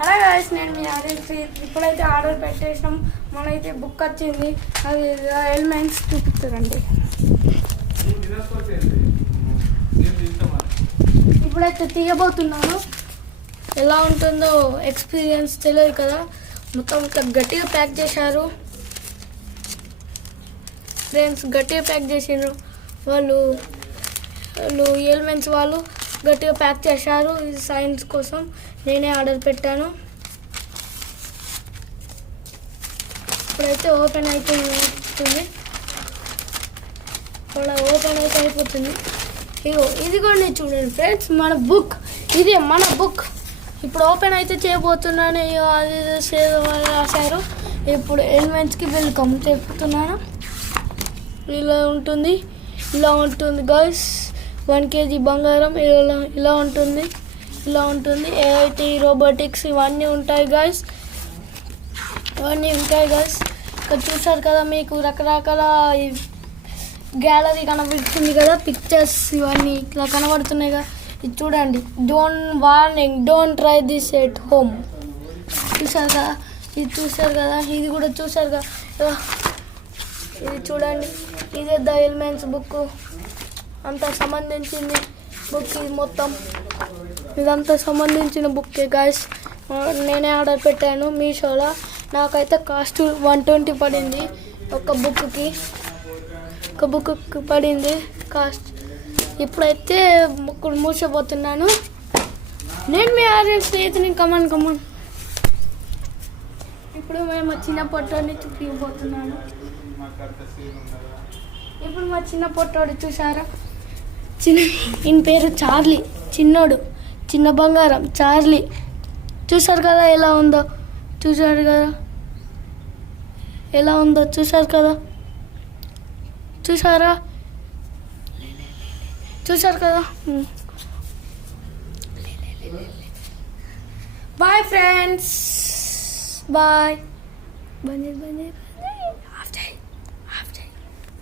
Hello guys, నేను మీ RS. ఇప్పుడైతే order పెట్టేసినాం. మనైతే book వచ్చింది. అది ఎలిమెంట్స్ చూపిస్తారండి. ఇప్పుడైతే తీయబోతున్నాను. ఎలా ఉంటుందో ఎక్స్పీరియన్స్ తెలియదు కదా. మొత్తం గట్టిగా ప్యాక్ చేశారు ఫ్రెండ్స్, గట్టిగా ప్యాక్ చేసిండ్రు వాళ్ళు ఎలిమెంట్స్ వాళ్ళు గట్టిగా ప్యాక్ చేశారు. ఇది సైన్స్ కోసం నేనే ఆర్డర్ పెట్టాను. ఇప్పుడైతే ఓపెన్ అయిపోతుంది. ఓపెన్ అయితే అయిపోతుంది. ఇగో ఇది కూడా నేను చూడండి ఫ్రెండ్స్, మన బుక్. ఇదే మన బుక్. ఇప్పుడు ఓపెన్ అయితే చేయబోతున్నాను. అది రాశారు. ఇప్పుడు ఎలిమెంట్స్కి వెల్కమ్ చెప్తున్నాను. ఇలా ఉంటుంది గైస్. 1 kg బంగారం ఇలా ఉంటుంది. AIT రోబోటిక్స్ ఇవన్నీ ఉంటాయి గైస్. ఇక్కడ చూసారు కదా, మీకు రకరకాల గ్యాలరీ కనబడుతుంది కదా, పిక్చర్స్ ఇవన్నీ ఇట్లా కనబడుతున్నాయి కదా. ఇది చూడండి. Don't try this at home. చూసారు కదా, ఇది కూడా చూసారు కదా. ఇది చూడండి, ఇదే ద ఎలిమెంట్స్ బుక్. అంతా సంబంధించింది బుక్. ఇది మొత్తం ఇదంతా సంబంధించిన బుక్కే గాయస్. నేనే ఆర్డర్ పెట్టాను మీషోలో. నాకైతే కాస్ట్ 120 పడింది. ఒక బుక్కి పడింది కాస్ట్. ఇప్పుడైతే బుక్ మూసపోతున్నాను. నేను మీ ఆర్యన్ స్నేహితుని. కమన్. ఇప్పుడు మేము చిన్న పొట్టోడిని చూపించబోతున్నాను. ఇప్పుడు మా చిన్న పొట్టోడు చూసారా, ఈయన పేరు చార్లీ. చిన్న బంగారం చార్లీ. చూసారు కదా ఎలా ఉందో. చూసారు కదా. Bye friends, bye.